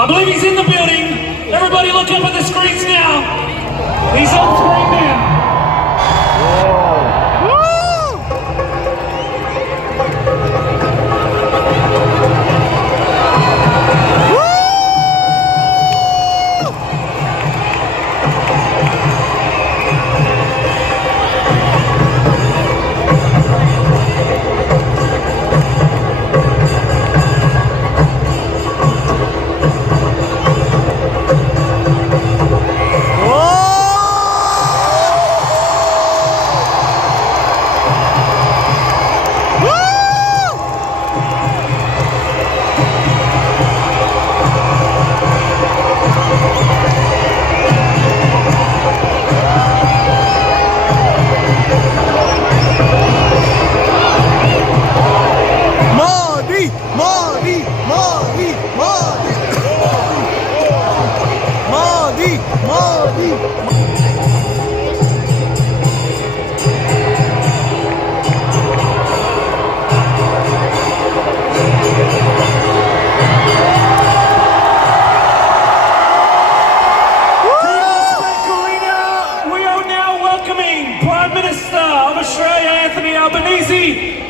I believe he's in the building. Everybody look up at the screens now. He's on screen now.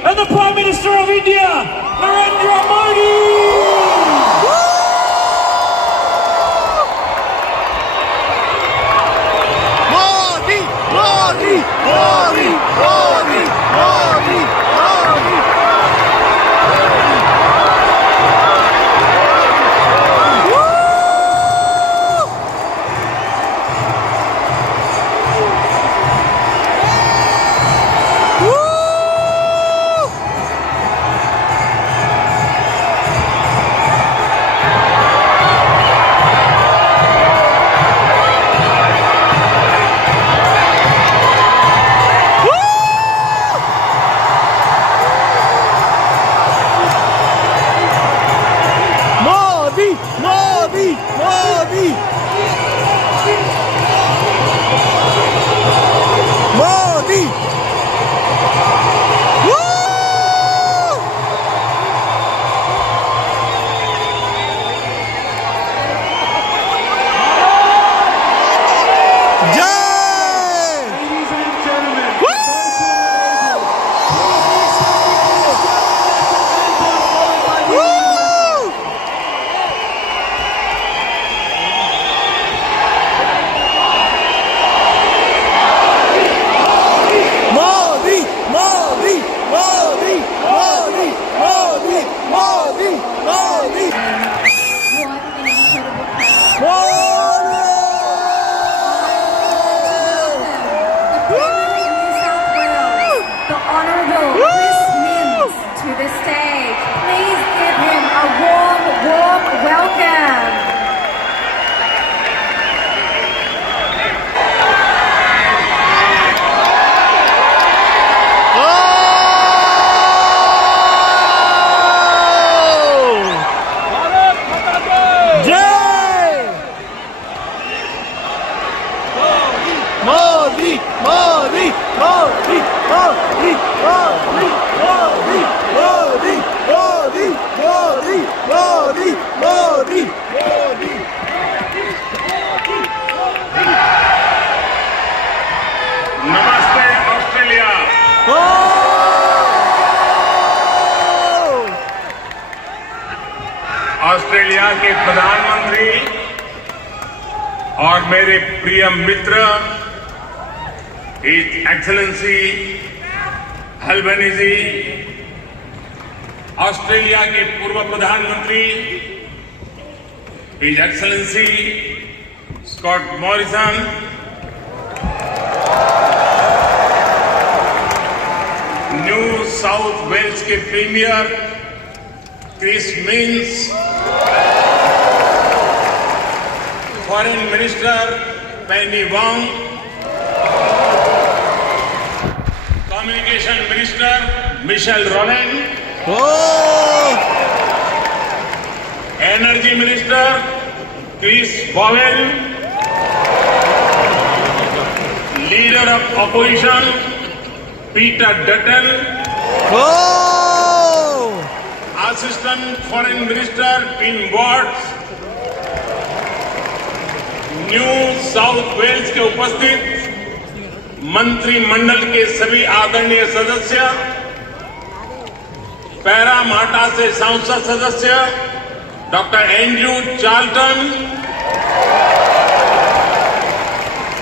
And the Prime Minister of India, Narendra Modi! Modi! Modi! Modi! Modi! Modi! Modi! नमस्ते Australia. Australia के प्रधानमंत्री और मेरे प्रिय मित्र his excellency Albanese, Australia के पूर्व प्रधानमंत्री his excellency Scott Morrison, New South Wales के premier Chris Minns, foreign minister Penny Wong, communication minister Michelle Rowland, energy minister Chris Bowen, leader of opposition Peter Dutton, assistant foreign minister Tim Watts, New South Wales के उपस्थित मंत्रिमंडल के सभी आदरणीय सदस्य, Parramatta से संसद सदस्य डॉक्टर एंड्रू चार्ल्टन,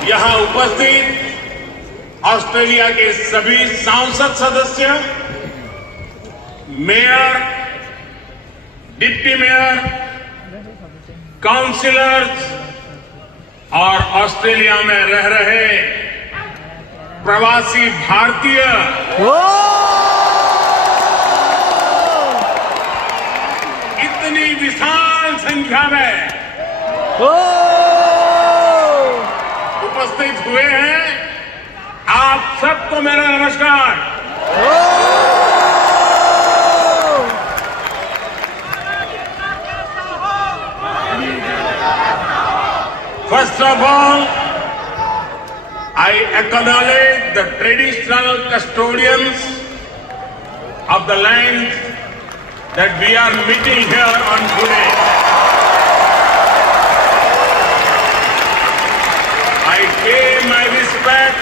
यहां उपस्थित ऑस्ट्रेलिया के सभी सांसद सदस्य, मेयर, डिप्टी मेयर, काउंसिलर्स और ऑस्ट्रेलिया में रह रहे प्रवासी भारतीय, इतनी विशाल संख्या में उपस्थित हुए हैं, आप सबको मेरा नमस्कार। First of all, I acknowledge the traditional custodians of the land that we are meeting here on today. I pay my respect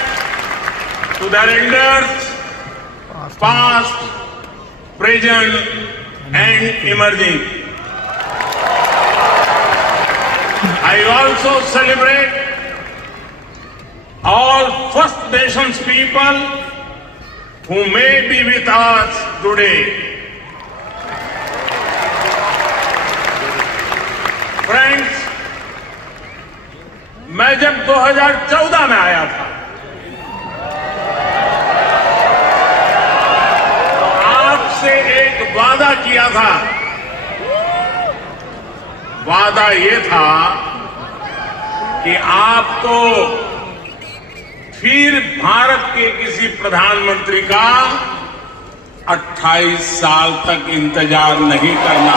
to their elders, past, present, and emerging. I also celebrate all First Nations people who may be with us today. Friends, मैं जब 2014 में आया था तो आपसे एक वादा किया था। वादा ये था कि आपको फिर भारत के किसी प्रधानमंत्री का 28 साल तक इंतजार नहीं करना।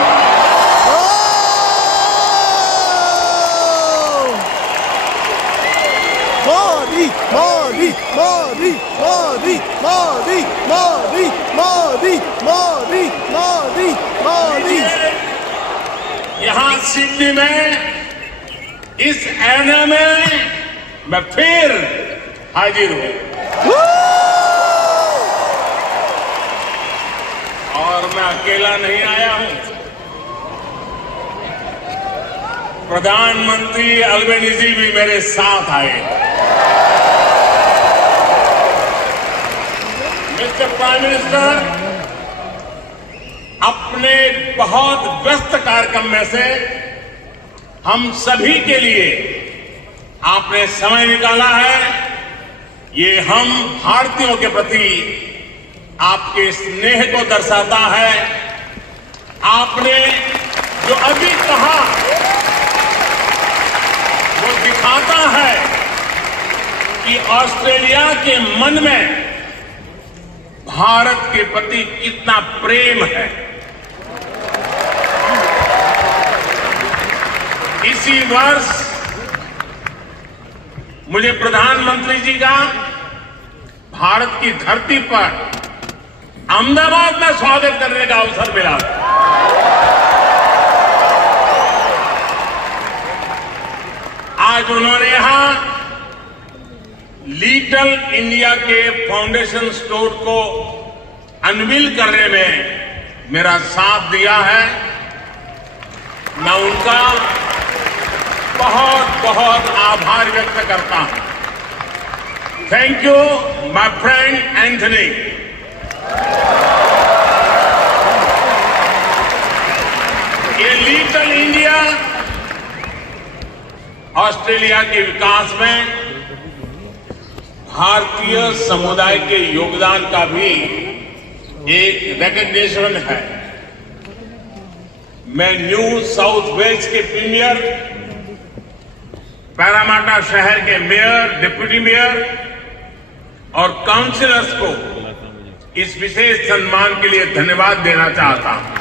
मोदी मोदी मोदी मोदी मोदी मोदी मोदी मोदी मोदी मोदी। यहां सिडनी में इस ऐना में मैं फिर हाजिर हूं और मैं अकेला नहीं आया हूं। प्रधानमंत्री अल्बेनीजी भी मेरे साथ आए। मिस्टर प्राइम मिनिस्टर, अपने बहुत व्यस्त कार्यक्रम में से हम सभी के लिए आपने समय निकाला है। ये हम भारतीयों के प्रति आपके स्नेह को दर्शाता है। आपने जो अभी कहा वो दिखाता है कि ऑस्ट्रेलिया के मन में भारत के प्रति कितना प्रेम है। इसी वर्ष मुझे प्रधानमंत्री जी का भारत की धरती पर अहमदाबाद में स्वागत करने का अवसर मिला। आज उन्होंने यहां लिटिल इंडिया के फाउंडेशन स्टोर को अनवील करने में मेरा साथ दिया है। मैं उनका बहुत बहुत आभार व्यक्त करता हूं। Thank you my friend Anthony. ये लिटिल इंडिया ऑस्ट्रेलिया के विकास में भारतीय समुदाय के योगदान का भी एक रिकॉग्निशन है। मैं न्यू साउथ वेल्स के प्रीमियर, पैरामाटा शहर के मेयर, डिप्टी मेयर और काउंसिलर्स को इस विशेष सम्मान के लिए धन्यवाद देना चाहता हूं।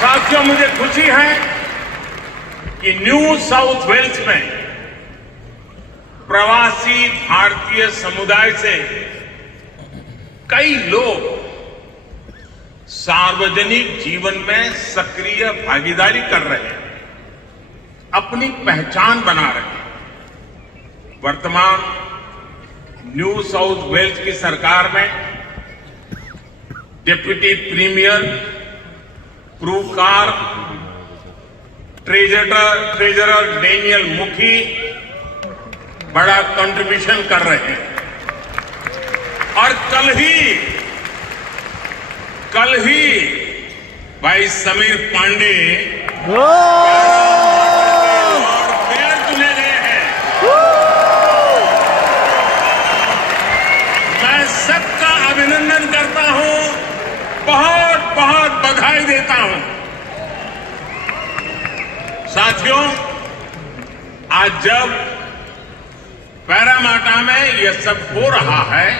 साथियों, मुझे खुशी है कि न्यू साउथ वेल्स में प्रवासी भारतीय समुदाय से कई लोग सार्वजनिक जीवन में सक्रिय भागीदारी कर रहे हैं, अपनी पहचान बना रहे हैं। वर्तमान न्यू साउथ वेल्स की सरकार में डिप्टी प्रीमियर, प्रूकार, ट्रेजरर डेनियल मुखी बड़ा कंट्रीब्यूशन कर रहे हैं। और कल ही भाई समीर पांडे और मेयर चुने गए हैं। मैं सबका अभिनंदन करता हूं, बहुत बहुत बधाई देता हूं। साथियों, आज जब पैरामाटा में यह सब हो रहा है,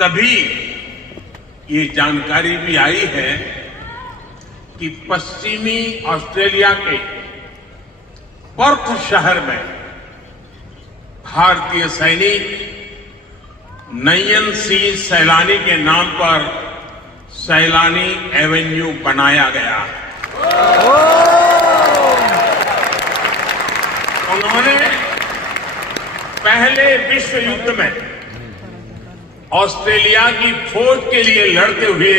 तभी ये जानकारी भी आई है कि पश्चिमी ऑस्ट्रेलिया के पर्थ शहर में भारतीय सैनिक नयन सिंह सैलानी के नाम पर सैलानी एवेन्यू बनाया गया। उन्होंने पहले विश्व युद्ध में ऑस्ट्रेलिया की फौज के लिए लड़ते हुए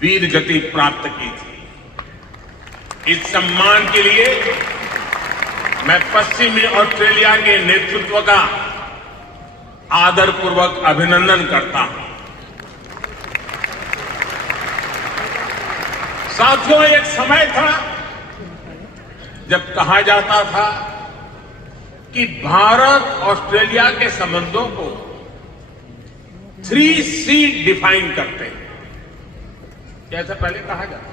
वीर गति प्राप्त की थी। इस सम्मान के लिए मैं पश्चिमी ऑस्ट्रेलिया के नेतृत्व का आदरपूर्वक अभिनंदन करता हूं। साथियों, एक समय था जब कहा जाता था कि भारत ऑस्ट्रेलिया के संबंधों को 3C डिफाइन करते हैं। कैसा पहले कहा जाता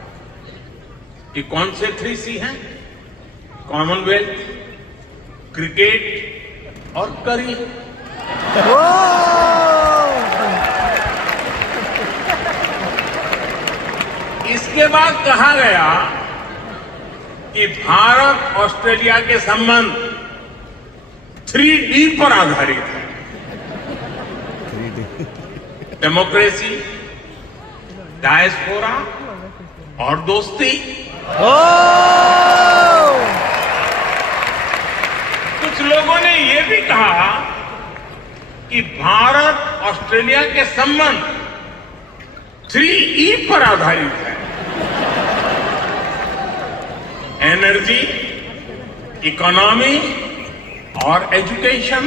कि कौन से 3C हैं? कॉमनवेल्थ, क्रिकेट और करी। इसके बाद कहा गया कि भारत ऑस्ट्रेलिया के संबंध 3D पर आधारित है। डेमोक्रेसी, डायस्पोरा और दोस्ती। कुछ लोगों ने यह भी कहा कि भारत ऑस्ट्रेलिया के संबंध 3E पर आधारित है। एनर्जी, इकोनॉमी और एजुकेशन।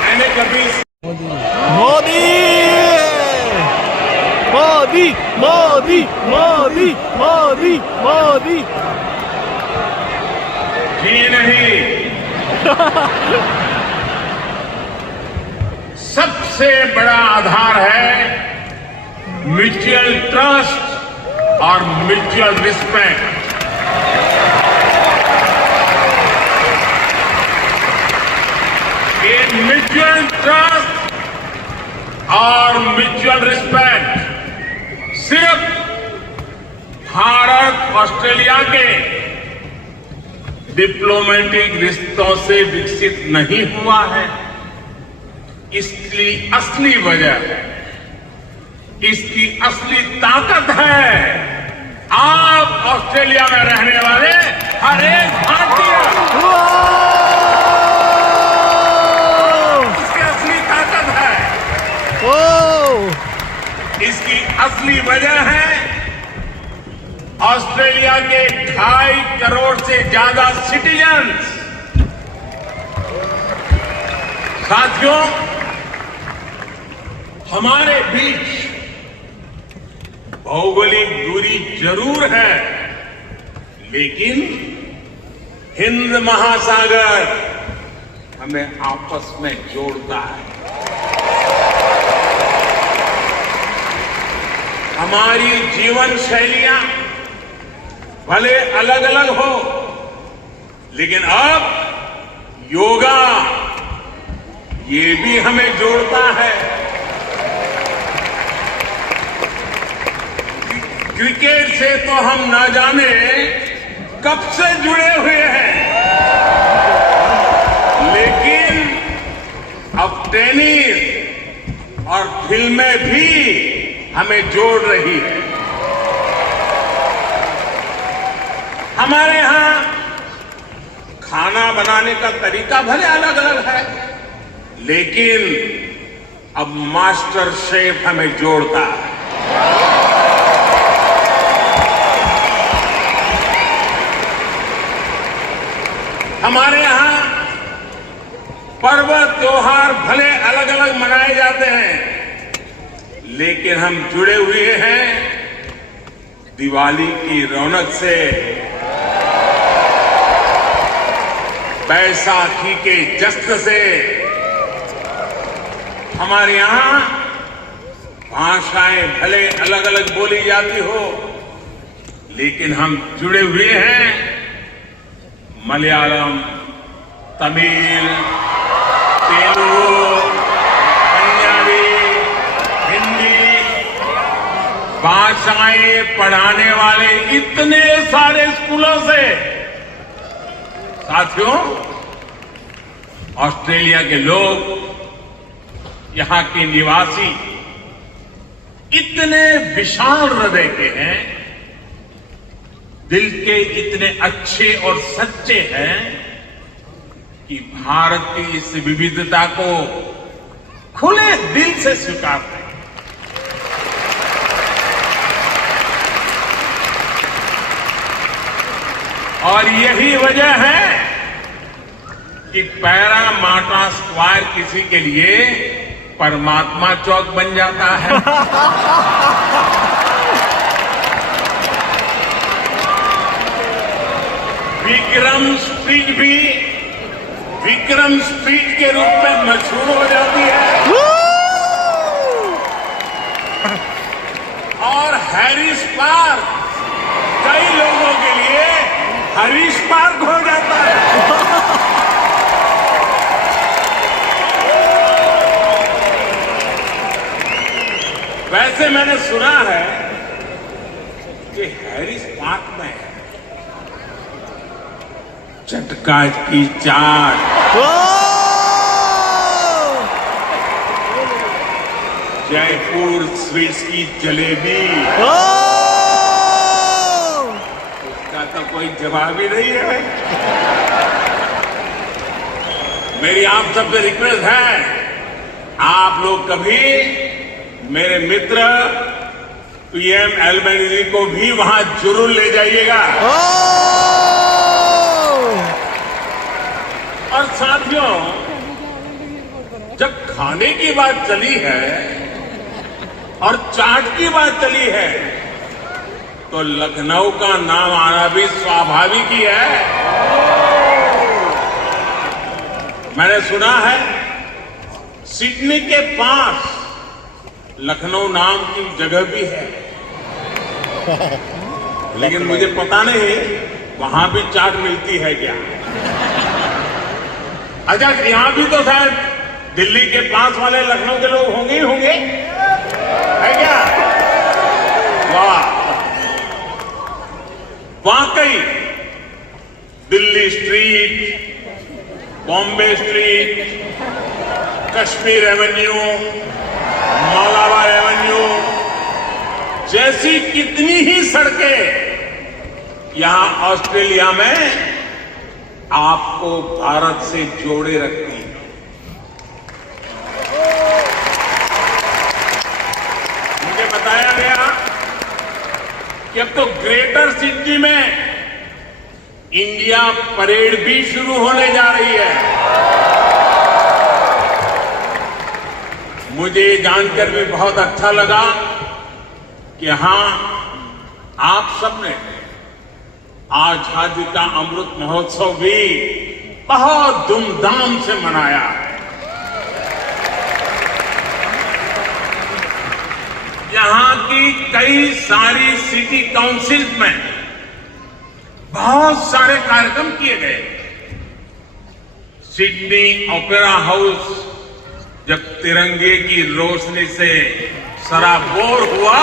मैंने कभी मोदी मोदी मोदी मोदी मोदी मोदी जी नहीं, सबसे बड़ा आधार है म्यूचुअल ट्रस्ट और म्यूचुअल रिस्पेक्ट। ये म्यूचुअल ट्रस्ट और म्यूचुअल रिस्पेक्ट सिर्फ भारत ऑस्ट्रेलिया के डिप्लोमेटिक रिश्तों से विकसित नहीं हुआ है। इसकी असली वजह, इसकी असली ताकत है आप ऑस्ट्रेलिया में रहने वाले हर एक भारतीय। इसकी असली ताकत है, इसकी असली वजह है ऑस्ट्रेलिया के 2.5 करोड़ से ज्यादा सिटीजन्स। साथियों, हमारे बीच भौगोलिक दूरी जरूर है, लेकिन हिंद महासागर हमें आपस में जोड़ता है। हमारी जीवन शैलियां भले अलग अलग हो, लेकिन अब योगा ये भी हमें जोड़ता है। क्रिकेट से तो हम ना जाने कब से जुड़े हुए हैं, लेकिन अब टेनिस और फिल्में भी हमें जोड़ रही है। हमारे यहां खाना बनाने का तरीका भले अलग अलग है, लेकिन अब मास्टर शेफ हमें जोड़ता है। हमारे यहां पर्व त्योहार भले अलग अलग मनाए जाते हैं, लेकिन हम जुड़े हुए हैं दिवाली की रौनक से, बैसाखी के जश्न से। हमारे यहां भाषाएं भले अलग अलग बोली जाती हो, लेकिन हम जुड़े हुए हैं मलयालम, तमिल, तेलुगु, पंजाबी, हिंदी भाषाएं पढ़ाने वाले इतने सारे स्कूलों से। साथियों, ऑस्ट्रेलिया के लोग, यहां के निवासी इतने विशाल हृदय के हैं, दिल के इतने अच्छे और सच्चे हैं कि भारत की इस विविधता को खुले दिल से स्वीकारते हैं। और यही वजह है कि पैरा माटा स्क्वायर किसी के लिए परमात्मा चौक बन जाता है। विक्रम स्ट्रीट भी विक्रम स्ट्रीट के रूप में मशहूर हो जाती है, और हैरिस पार्क कई लोगों के लिए हरीश पार्क हो जाता है। वैसे मैंने सुना है कि हैरिस पार्क में चटका की चाट, जयपुर स्वीट्स की जलेबी, उसका तो कोई जवाब ही नहीं है। मेरी आप सबसे रिक्वेस्ट है, आप लोग कभी मेरे मित्र पीएम एल्बेनीज़ी को भी वहां जरूर ले जाइएगा। और साथियों, जब खाने की बात चली है और चाट की बात चली है, तो लखनऊ का नाम आना भी स्वाभाविक ही है। मैंने सुना है सिडनी के पास लखनऊ नाम की जगह भी है, लेकिन मुझे पता नहीं वहां भी चाट मिलती है क्या। अच्छा, यहां भी तो शायद दिल्ली के पास वाले लखनऊ के लोग होंगे ही होंगे, है क्या? वाह, वाकई Delhi street, Bombay street, Kashmir Avenue, Malabar Avenue जैसी कितनी ही सड़कें यहां ऑस्ट्रेलिया में आपको भारत से जोड़े रखती हैं। मुझे बताया गया कि अब तो ग्रेटर सिडनी में इंडिया परेड भी शुरू होने जा रही है। मुझे जानकर भी बहुत अच्छा लगा कि यहां आप सबने आजादी का अमृत महोत्सव भी बहुत धूमधाम से मनाया है। यहां की कई सारी सिटी काउंसिल में बहुत सारे कार्यक्रम किए गए। सिडनी ओपेरा हाउस जब तिरंगे की रोशनी से सराबोर हुआ,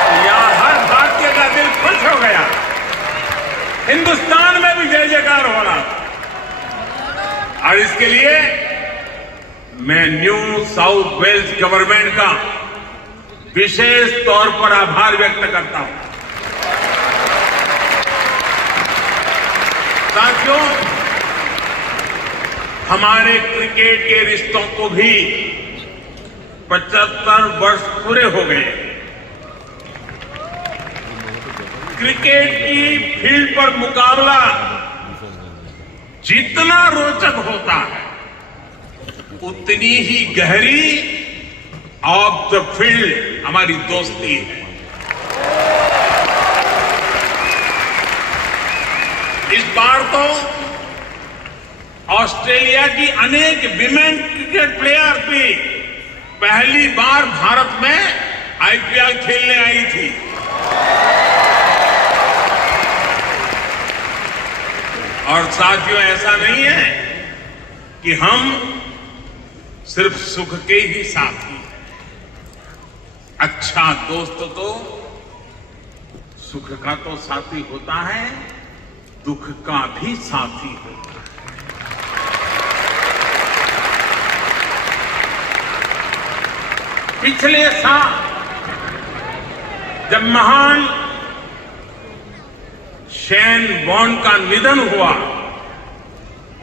तो यहां हर भारतीय का दिल खुश हो गया। हिंदुस्तान में भी जय जयकार हो रहा, और इसके लिए मैं न्यू साउथ वेल्स गवर्नमेंट का विशेष तौर पर आभार व्यक्त करता हूं। साथियों, हमारे क्रिकेट के रिश्तों को भी 75 वर्ष पूरे हो गए। क्रिकेट की फील्ड पर मुकाबला जितना रोचक होता है, उतनी ही गहरी ऑफ द फील्ड हमारी दोस्ती है। इस बार तो ऑस्ट्रेलिया की अनेक विमेन क्रिकेट प्लेयर भी पहली बार भारत में आईपीएल खेलने आई थी। और साथियों, ऐसा नहीं है कि हम सिर्फ सुख के ही साथी हैं। अच्छा दोस्त तो सुख का तो साथी होता है, दुख का भी साथी होता है। पिछले साल जब महान शेन वॉर्न का निधन हुआ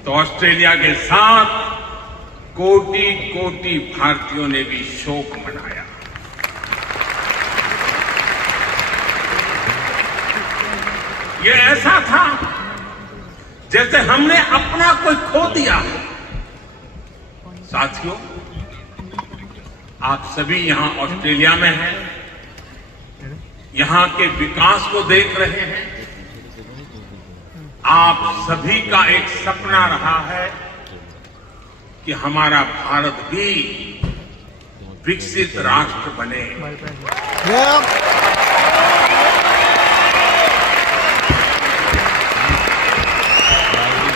तो ऑस्ट्रेलिया के साथ कोटि कोटि भारतीयों ने भी शोक मनाया। ये ऐसा था जैसे हमने अपना कोई खो दिया। साथियों, आप सभी यहां ऑस्ट्रेलिया में हैं, यहां के विकास को देख रहे हैं। आप सभी का एक सपना रहा है कि हमारा भारत भी विकसित राष्ट्र बने।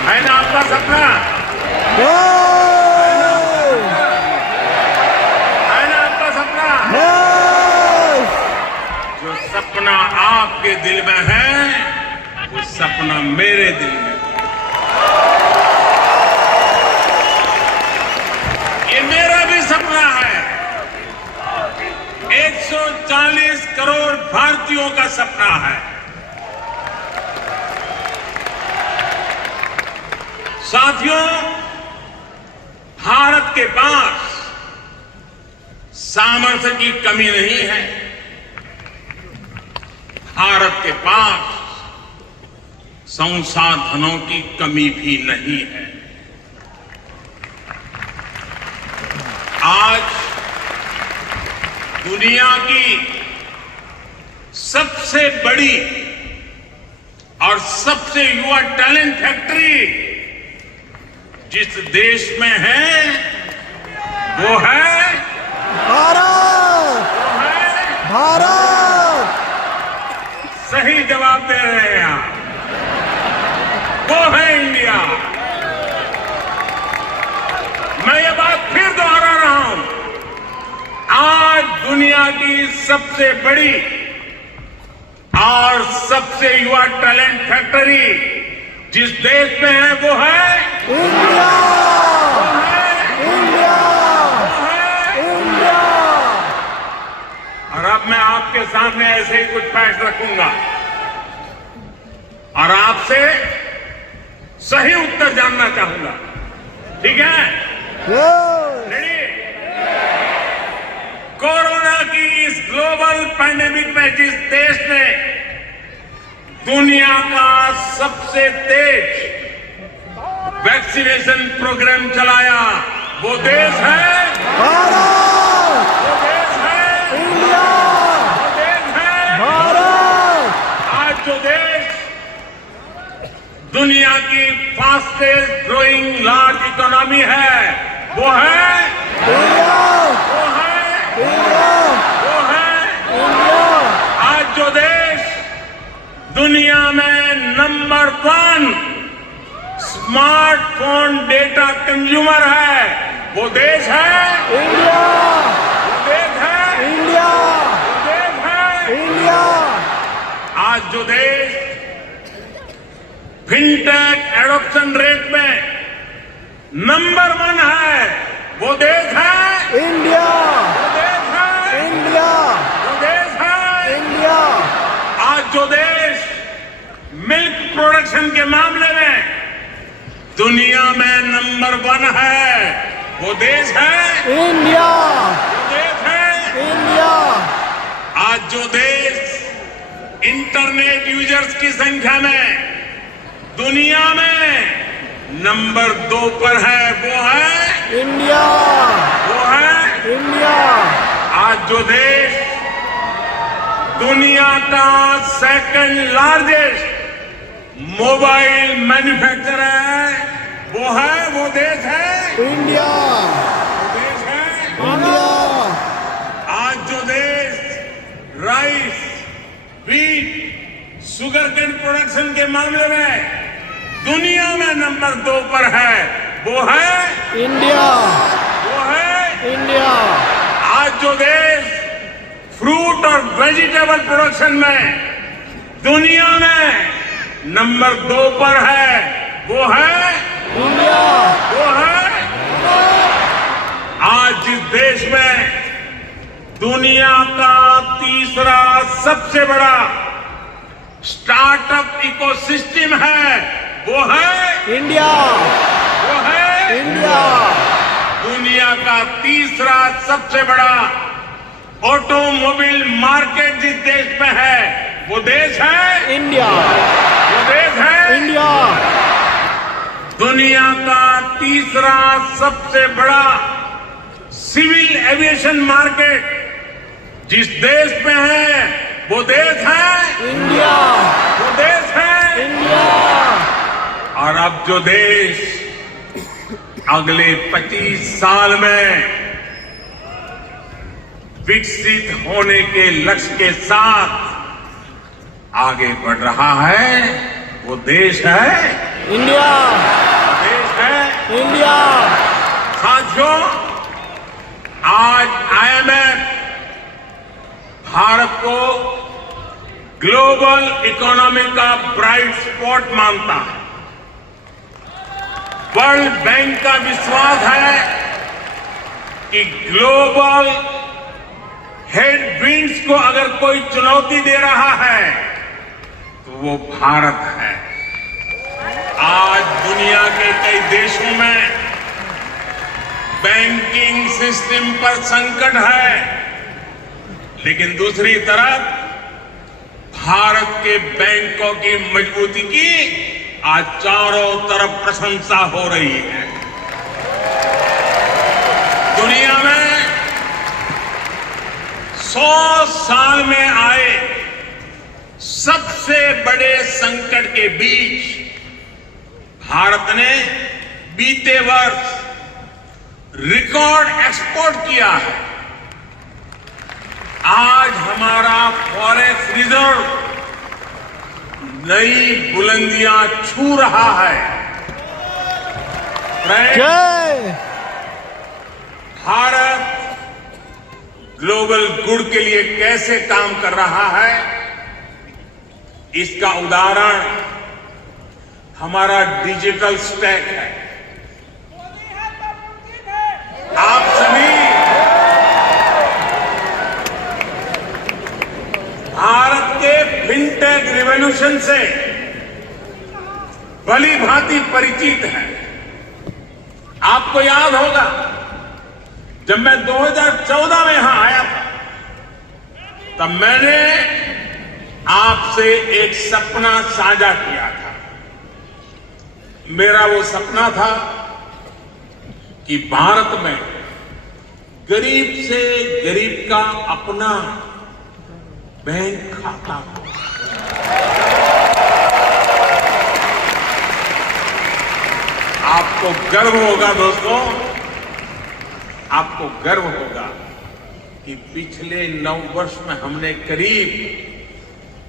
है ना आपका सपना? है ना आपका सपना? जो सपना आपके दिल में है, वो सपना मेरे दिल में है। ये मेरा भी सपना है। 140 करोड़ भारतीयों का सपना है। साथियों, भारत के पास सामर्थ्य की कमी नहीं है। भारत के पास संसाधनों की कमी भी नहीं है। आज दुनिया की सबसे बड़ी और सबसे युवा टैलेंट फैक्ट्री जिस देश में है वो है भारत। वो है भारत। सही जवाब दे रहे हैं आप, वो है इंडिया। मैं ये बात फिर दोहरा रहा हूं, आज दुनिया की सबसे बड़ी और सबसे युवा टैलेंट फैक्ट्री जिस देश में है वो है इंडिया। इंडिया। इंडिया। और अब मैं आपके सामने ऐसे ही कुछ फैक्ट रखूंगा और आपसे सही उत्तर जानना चाहूंगा। ठीक है? रेडी? कोरोना की इस ग्लोबल पैंडेमिक में जिस देश ने दुनिया का सबसे तेज वैक्सीनेशन प्रोग्राम चलाया, वो देश है भारत। वो देश है इंडिया। वो देश है भारत। आज जो देश दुनिया की फास्टेस्ट ग्रोइंग लार्ज इकोनॉमी है वो है इंडिया। वो है इंडिया। वो है इंडिया। आज जो देश दुनिया में नंबर 1 स्मार्टफोन डेटा कंज्यूमर है वो देश है इंडिया। वो देश है इंडिया। वो देश है इंडिया। आज जो देश फिनटेक एडॉप्शन रेट में नंबर 1 है वो देश है, इंडिया वो देश है, इंडिया वो देश है। इंडिया आज जो देश मिल्क प्रोडक्शन के मामले में दुनिया में नंबर 1 है, वो देश है, इंडिया वो देश है। इंडिया आज जो देश इंटरनेट यूजर्स की संख्या में दुनिया में नंबर 2 पर है, वो है, इंडिया वो है। इंडिया आज जो देश दुनिया का सेकंड लार्जेस्ट मोबाइल मैन्युफैक्चरर है, वो देश है, इंडिया वो देश है। इंडिया आज जो देश rice, wheat, sugarcane production के मामले में दुनिया में नंबर 2 पर है, वो है, इंडिया वो है। इंडिया आज जो देश फ्रूट और वेजिटेबल प्रोडक्शन में दुनिया में नंबर 2 पर है, वो है, इंडिया वो है। आज जिस देश में दुनिया का तीसरा सबसे बड़ा स्टार्टअप इकोसिस्टम है, वो है, इंडिया वो है। इंडिया दुनिया का तीसरा सबसे बड़ा ऑटोमोबाइल मार्केट जिस देश में है, वो देश है, इंडिया वो देश है। इंडिया दुनिया का तीसरा सबसे बड़ा सिविल एविएशन मार्केट जिस देश में है, वो देश है, इंडिया वो देश है। इंडिया और अब जो देश अगले 25 साल में विकसित होने के लक्ष्य के साथ आगे बढ़ रहा है, वो देश है, इंडिया देश है। इंडिया साथियों, आज आईएमएफ भारत को ग्लोबल इकोनॉमी का ब्राइट स्पॉट मानता है। वर्ल्ड बैंक का विश्वास है कि ग्लोबल हेडविंड्स को अगर कोई चुनौती दे रहा है तो वो भारत है। आज दुनिया के कई देशों में बैंकिंग सिस्टम पर संकट है, लेकिन दूसरी तरफ भारत के बैंकों की मजबूती की आज चारों तरफ प्रशंसा हो रही है। दुनिया में 100 साल में आए सबसे बड़े संकट के बीच भारत ने बीते वर्ष रिकॉर्ड एक्सपोर्ट किया है। आज हमारा फॉरेक्स रिजर्व नई बुलंदियां छू रहा है। फ्रेंड्स, जय भारत ग्लोबल गुड के लिए कैसे काम कर रहा है, इसका उदाहरण हमारा डिजिटल स्टैक है। आप सभी भारत के फिनटेक रिवॉल्यूशन से भली भांति परिचित हैं। आपको याद होगा जब मैं 2014 में यहां आया था, तब मैंने आपसे एक सपना साझा किया था। मेरा वो सपना था कि भारत में गरीब से गरीब का अपना बैंक खाता हो। आपको गर्व होगा दोस्तों, आपको गर्व होगा कि पिछले 9 वर्ष में हमने करीब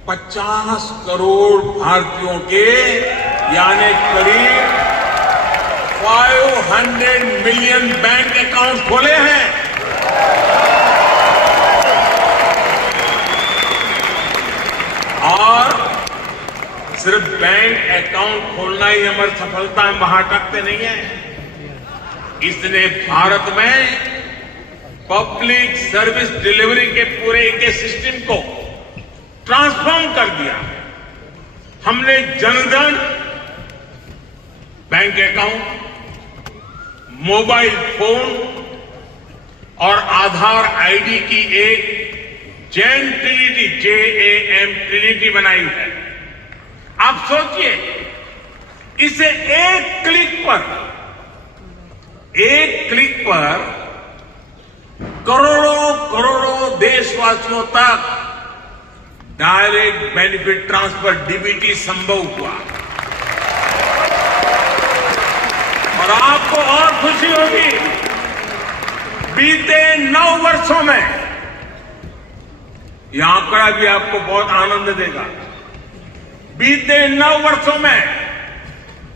50 करोड़ भारतीयों के यानी करीब 500 मिलियन बैंक अकाउंट खोले हैं। और सिर्फ बैंक अकाउंट खोलना ही हमारी सफलता हम वहां टकते नहीं है। इसने भारत में पब्लिक सर्विस डिलीवरी के पूरे इकोसिस्टम को ट्रांसफॉर्म कर दिया। हमने Jan Dhan bank account, mobile phone और आधार आईडी की एक जैन ट्रिनिटी, JAM ट्रिनिटी बनाई है। आप सोचिए, इसे एक क्लिक पर करोड़ों देशवासियों तक डायरेक्ट बेनिफिट ट्रांसफर DBT संभव हुआ। और आपको और खुशी होगी, बीते 9 वर्षों में, यह आंकड़ा भी आपको बहुत आनंद देगा, बीते 9 वर्षों में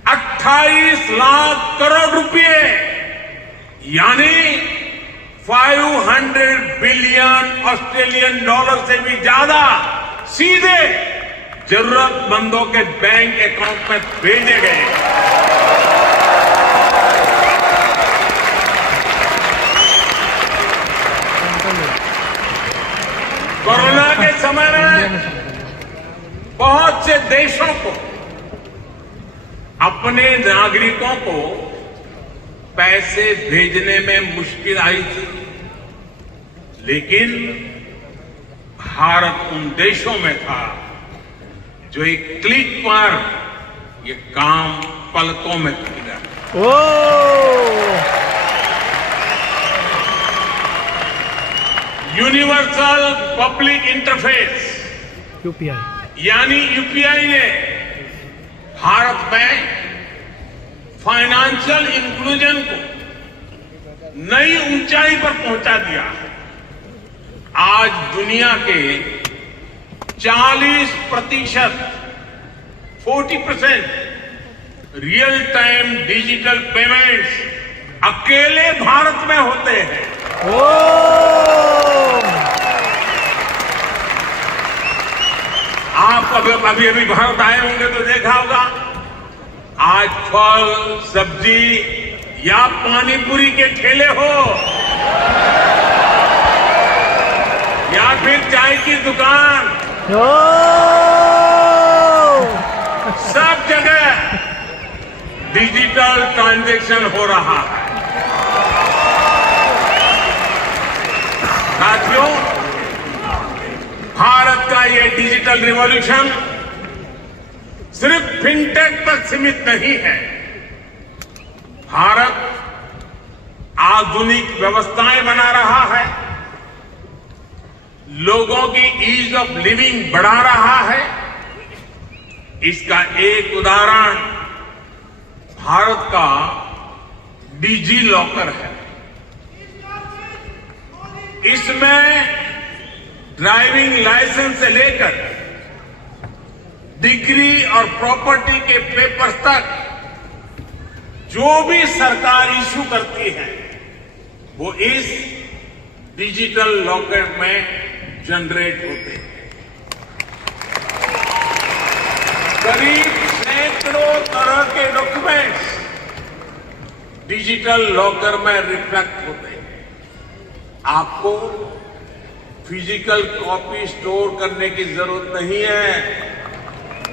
28 लाख करोड़ रुपए यानी 500 बिलियन ऑस्ट्रेलियन डॉलर से भी ज्यादा सीधे जरूरतमंदों के बैंक अकाउंट में भेजे गए। कोरोना के समय में बहुत से देशों को अपने नागरिकों को पैसे भेजने में मुश्किल आई थी, लेकिन भारत उन देशों में था जो एक क्लिक पर ये काम पलकों में किया। यूनिवर्सल पब्लिक इंटरफेस UPI यानी यूपीआई ने भारत में फाइनेंशियल इंक्लूजन को नई ऊंचाई पर पहुंचा दिया। आज दुनिया के 40% रियल टाइम डिजिटल पेमेंट्स अकेले भारत में होते हैं। आप अभी भारत आए होंगे तो देखा होगा, आज फल सब्जी या पानीपुरी के ठेले हो या फिर चाय की दुकान, सब जगह डिजिटल ट्रांजैक्शन हो रहा है। साथियों, भारत का ये डिजिटल रिवॉल्यूशन सिर्फ फिनटेक तक सीमित नहीं है। भारत आधुनिक व्यवस्थाएं बना रहा है, लोगों की ईज ऑफ लिविंग बढ़ा रहा है। इसका एक उदाहरण भारत का डिजी लॉकर है। इसमें ड्राइविंग लाइसेंस से लेकर डिग्री और प्रॉपर्टी के पेपर्स तक जो भी सरकार इश्यू करती है वो इस डिजिटल लॉकर में जनरेट होते हैं। करीब सैकड़ों तरह के डॉक्यूमेंट्स डिजिटल लॉकर में रिफ्लेक्ट होते हैं। आपको फिजिकल कॉपी स्टोर करने की जरूरत नहीं है,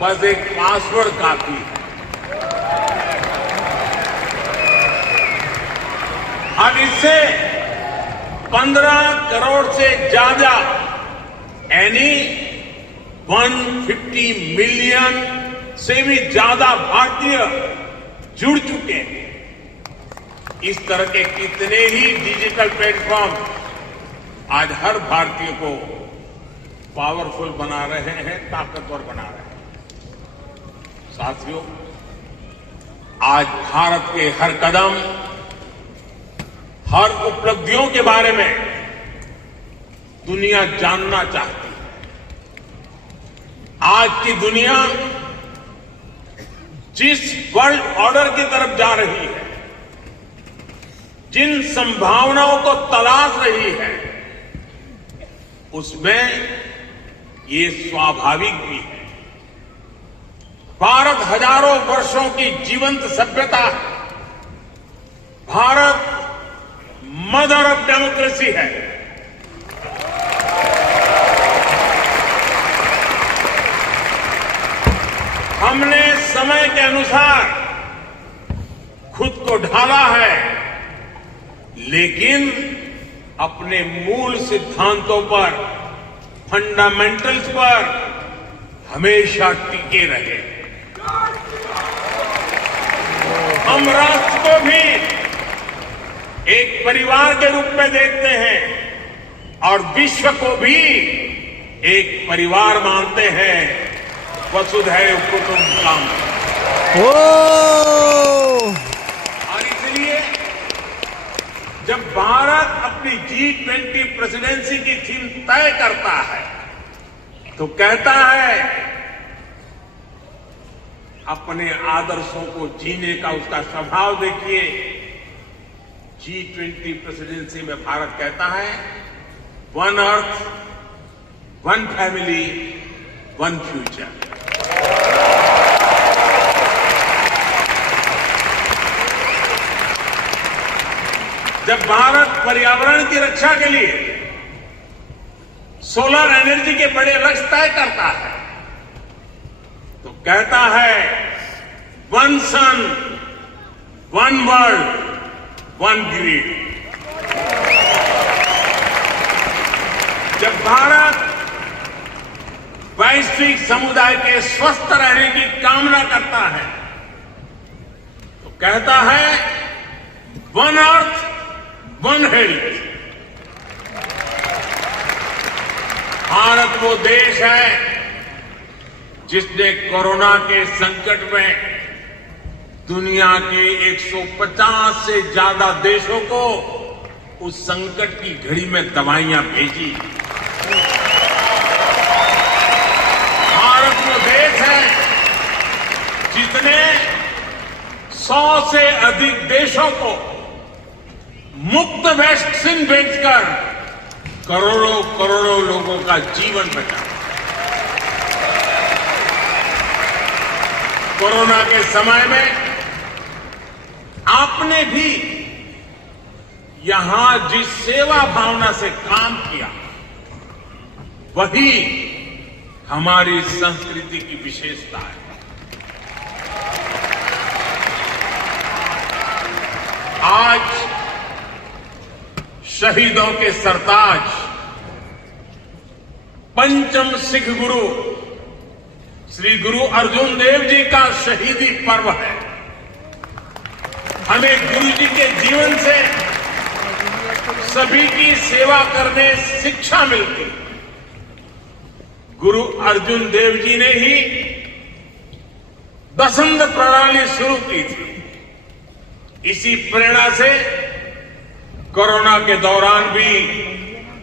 बस एक पासवर्ड काफी है। अब इससे 15 करोड़ से ज्यादा यानी 150 मिलियन से भी ज्यादा भारतीय जुड़ चुके हैं। इस तरह के कितने ही डिजिटल प्लेटफॉर्म आज हर भारतीय को पावरफुल बना रहे हैं, ताकतवर बना रहे हैं। साथियों, आज भारत के हर कदम, हर उपलब्धियों के बारे में दुनिया जानना चाहती है। आज की दुनिया जिस वर्ल्ड ऑर्डर की तरफ जा रही है, जिन संभावनाओं को तलाश रही है, उसमें ये स्वाभाविक भी है। भारत हजारों वर्षों की जीवंत सभ्यता है। भारत मदर ऑफ डेमोक्रेसी है। हमने समय के अनुसार खुद को ढाला है, लेकिन अपने मूल सिद्धांतों पर, फंडामेंटल्स पर हमेशा टिके रहे। हम राष्ट्र को भी एक परिवार के रूप में देखते हैं और विश्व को भी एक परिवार मानते हैं। वसुधैव कुटुंबकम। और इसलिए जब भारत अपनी G20 प्रेसिडेंसी की थीम तय करता है तो कहता है अपने आदर्शों को जीने का उसका स्वभाव देखिए। G20 प्रेसिडेंसी में भारत कहता है one earth, one family, one future. जब भारत पर्यावरण की रक्षा के लिए सोलर एनर्जी के बड़े लक्ष्य तय करता है तो कहता है वन सन, वन वर्ल्ड, वन ग्रिड। जब भारत वैश्विक समुदाय के स्वस्थ रहने की कामना करता है तो कहता है one earth, one health. Bharat वो देश है जिसने कोरोना के संकट में दुनिया के 150 से ज्यादा देशों को उस संकट की घड़ी में दवाइयां भेजी। भारत वो देश है जिसने 100 से अधिक देशों को मुफ्त वैक्सीन भेजकर करोड़ों करोड़ों लोगों का जीवन बचाया। कोरोना के समय में आपने भी यहां जिस सेवा भावना से काम किया वही हमारी संस्कृति की विशेषता है। आज शहीदों के सरताज पंचम सिख गुरु श्री गुरु अर्जुन देव जी का शहीदी पर्व है। हमें गुरु जी के जीवन से सभी की सेवा करने शिक्षा मिलती। गुरु अर्जुन देव जी ने ही दसंध प्रणाली शुरू की थी। इसी प्रेरणा से कोरोना के दौरान भी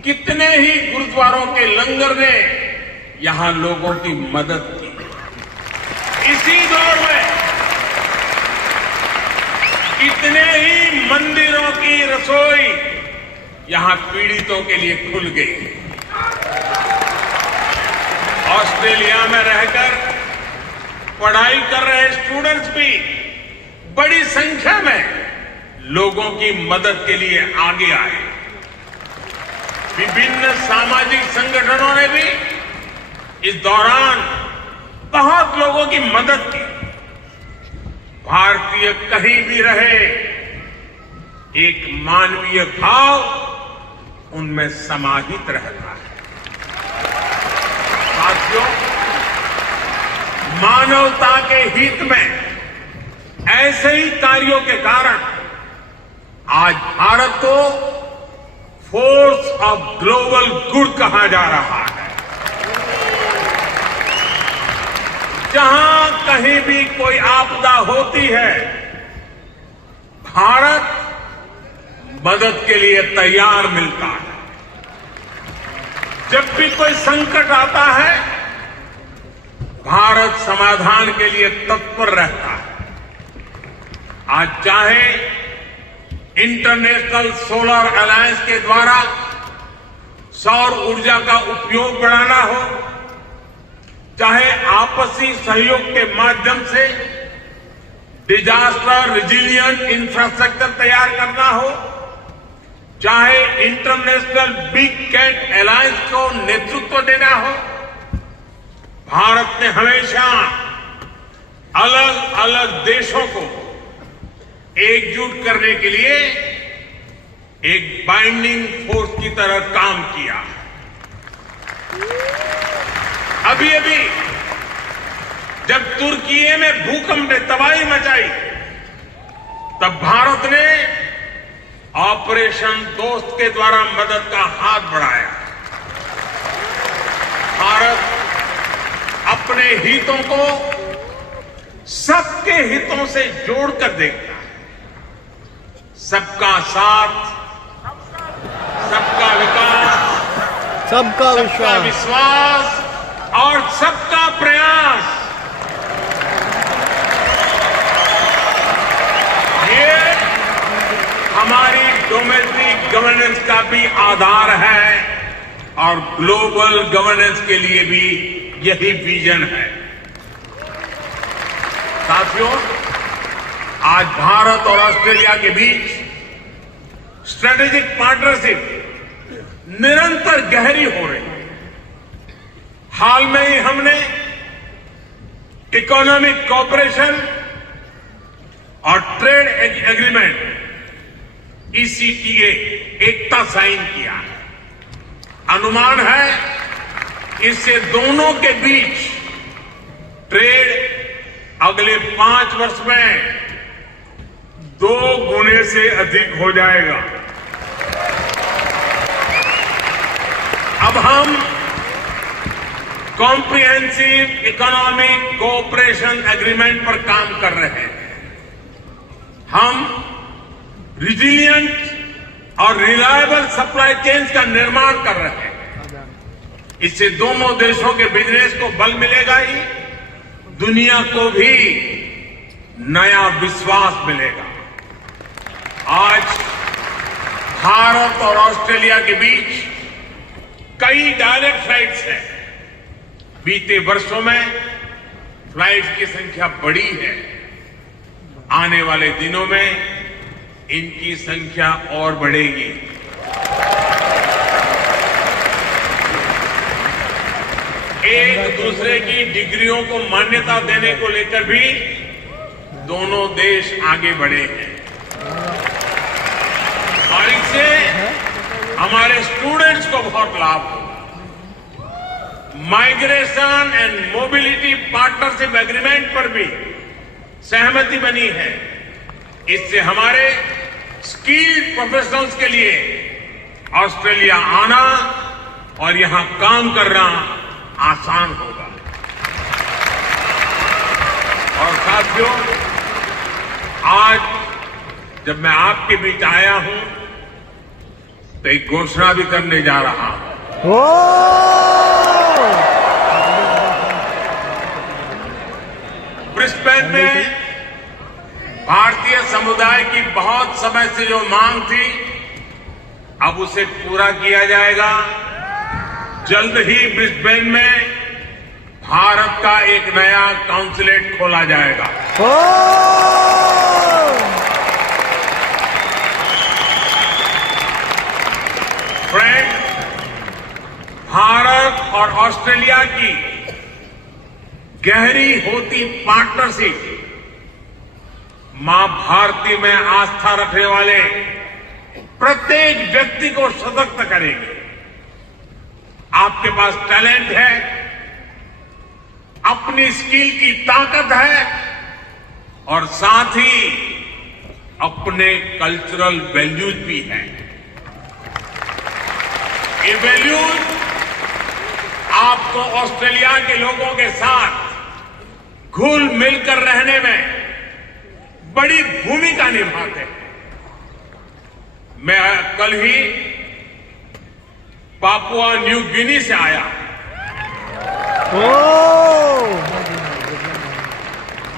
कितने ही गुरुद्वारों के लंगर ने यहां लोगों की मदद की। इसी दौर में कितने ही मंदिरों की रसोई यहां पीड़ितों के लिए खुल गई। ऑस्ट्रेलिया में रहकर पढ़ाई कर रहे स्टूडेंट्स भी बड़ी संख्या में लोगों की मदद के लिए आगे आए। विभिन्न सामाजिक संगठनों ने भी इस दौरान बहुत लोगों की मदद की। भारतीय कहीं भी रहे, एक मानवीय भाव उनमें समाहित रहता है। साथियों, मानवता के हित में ऐसे ही कार्यों के कारण आज भारत को फोर्स ऑफ ग्लोबल गुड कहा जा रहा है। जहां कहीं भी कोई आपदा होती है, भारत मदद के लिए तैयार मिलता है। जब भी कोई संकट आता है, भारत समाधान के लिए तत्पर रहता है। आज चाहे इंटरनेशनल सोलर अलायंस के द्वारा सौर ऊर्जा का उपयोग बढ़ाना हो, चाहे आपसी सहयोग के माध्यम से डिजास्टर रिजिलियंट इंफ्रास्ट्रक्चर तैयार करना हो, चाहे इंटरनेशनल बिग कैट अलायंस को नेतृत्व देना हो, भारत ने हमेशा अलग अलग देशों को एकजुट करने के लिए एक बाइंडिंग फोर्स की तरह काम किया। अभी अभी जब तुर्की में भूकंप ने तबाही मचाई, तब भारत ने ऑपरेशन दोस्त के द्वारा मदद का हाथ बढ़ाया। भारत अपने हितों को सबके हितों से जोड़कर देखता है। सबका साथ, सबका विकास, सबका सबका विश्वास। विश्वास और सबका प्रयास, ये हमारी डोमेस्टिक गवर्नेंस का भी आधार है और ग्लोबल गवर्नेंस के लिए भी यही विजन है। साथियों, आज भारत और ऑस्ट्रेलिया के बीच स्ट्रेटेजिक पार्टनरशिप निरंतर गहरी हो रही है। हाल में ही हमने इकोनॉमिक कोऑपरेशन और ट्रेड एग्रीमेंट ECTA एकता साइन किया है। अनुमान है इससे दोनों के बीच ट्रेड अगले 5 वर्ष में 2 गुने से अधिक हो जाएगा। अब हम कॉम्प्रिहेंसिव इकोनॉमिक कोऑपरेशन एग्रीमेंट पर काम कर रहे हैं। हम रिजिलियंट और रिलायबल सप्लाई चेन्स का निर्माण कर रहे हैं। इससे दोनों देशों के बिजनेस को बल मिलेगा ही, दुनिया को भी नया विश्वास मिलेगा। आज भारत और ऑस्ट्रेलिया के बीच कई डायरेक्ट फ्लाइट्स हैं। बीते वर्षों में फ्लाइट्स की संख्या बढ़ी है। आने वाले दिनों में इनकी संख्या और बढ़ेगी। एक दूसरे की डिग्रियों को मान्यता देने को लेकर भी दोनों देश आगे बढ़े हैं और इससे हमारे स्टूडेंट्स को बहुत लाभ होगा। Migration and mobility partnership agreement पर भी सहमति बनी है। इससे हमारे स्किल्ड प्रोफेशनल्स के लिए ऑस्ट्रेलिया आना और यहां काम करना आसान होगा। और साथियों, आज जब मैं आपके बीच आया हूं तो एक घोषणा भी करने जा रहा हूं। ब्रिस्बेन में भारतीय समुदाय की बहुत समय से जो मांग थी, अब उसे पूरा किया जाएगा। जल्द ही ब्रिस्बेन में भारत का एक नया काउंसलेट खोला जाएगा। फ्रेंड्स, भारत और ऑस्ट्रेलिया की गहरी होती पार्टनरशिप मां भारती में आस्था रखने वाले प्रत्येक व्यक्ति को सशक्त करेगी। आपके पास टैलेंट है, अपनी स्किल की ताकत है और साथ ही अपने कल्चरल वैल्यूज भी हैं। ये वैल्यूज आपको ऑस्ट्रेलिया के लोगों के साथ घुल मिलकर रहने में बड़ी भूमिका निभाते हैं। मैं कल ही पापुआ न्यू गिनी से आया।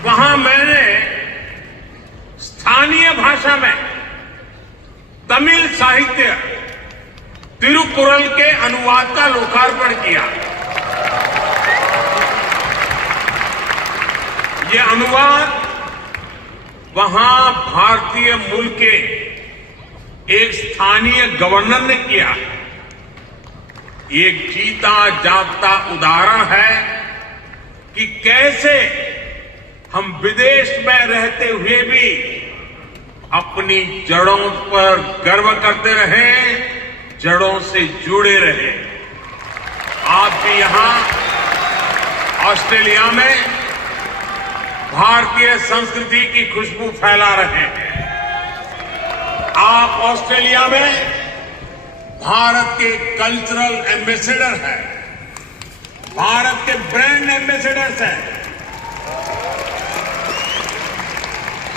वहां मैंने स्थानीय भाषा में तमिल साहित्य तिरुकुरल के अनुवाद का लोकार्पण किया। यह अनुवाद वहां भारतीय मूल के एक स्थानीय गवर्नर ने किया। एक जीता जागता उदाहरण है कि कैसे हम विदेश में रहते हुए भी अपनी जड़ों पर गर्व करते रहे, जड़ों से जुड़े रहे। आप भी यहां ऑस्ट्रेलिया में भारतीय संस्कृति की खुशबू फैला रहे हैं। आप ऑस्ट्रेलिया में भारत के कल्चरल एम्बेसडर हैं, भारत के ब्रांड एम्बेसडर्स हैं।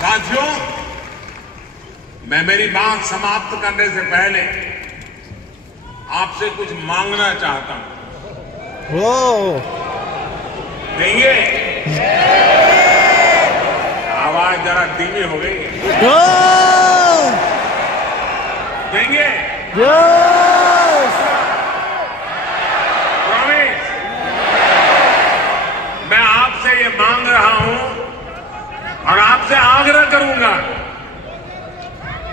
साथियों, मैं मेरी बात समाप्त करने से पहले आपसे कुछ मांगना चाहता हूं। ओ देंगे? आवाज जरा धीमी हो गई। ओ देंगे? Yes promise? मैं आपसे ये मांग रहा हूं और आपसे आग्रह करूंगा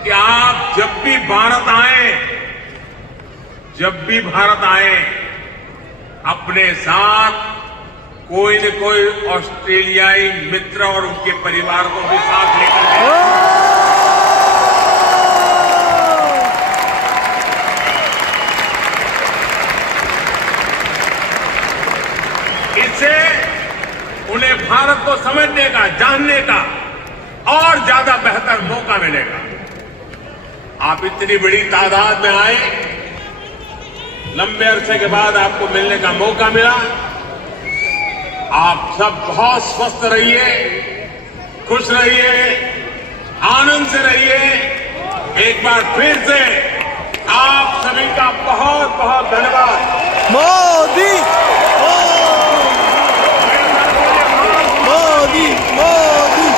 कि आप जब भी भारत आए, अपने साथ कोई न कोई ऑस्ट्रेलियाई मित्र और उनके परिवार को भी साथ लेकर जाए। इससे उन्हें भारत को समझने का, जानने का और ज्यादा बेहतर मौका मिलेगा। आप इतनी बड़ी तादाद में आए, लंबे अरसे के बाद आपको मिलने का मौका मिला। आप सब बहुत स्वस्थ रहिए, खुश रहिए, आनंद से रहिए। एक बार फिर से आप सभी का बहुत बहुत धन्यवाद। मोदी मोदी मोदी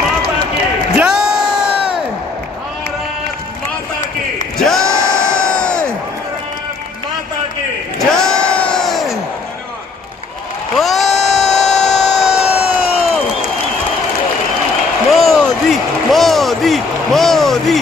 माता की जय भारत माता की जय भारत माता की जय ओ मोदी मोदी मोदी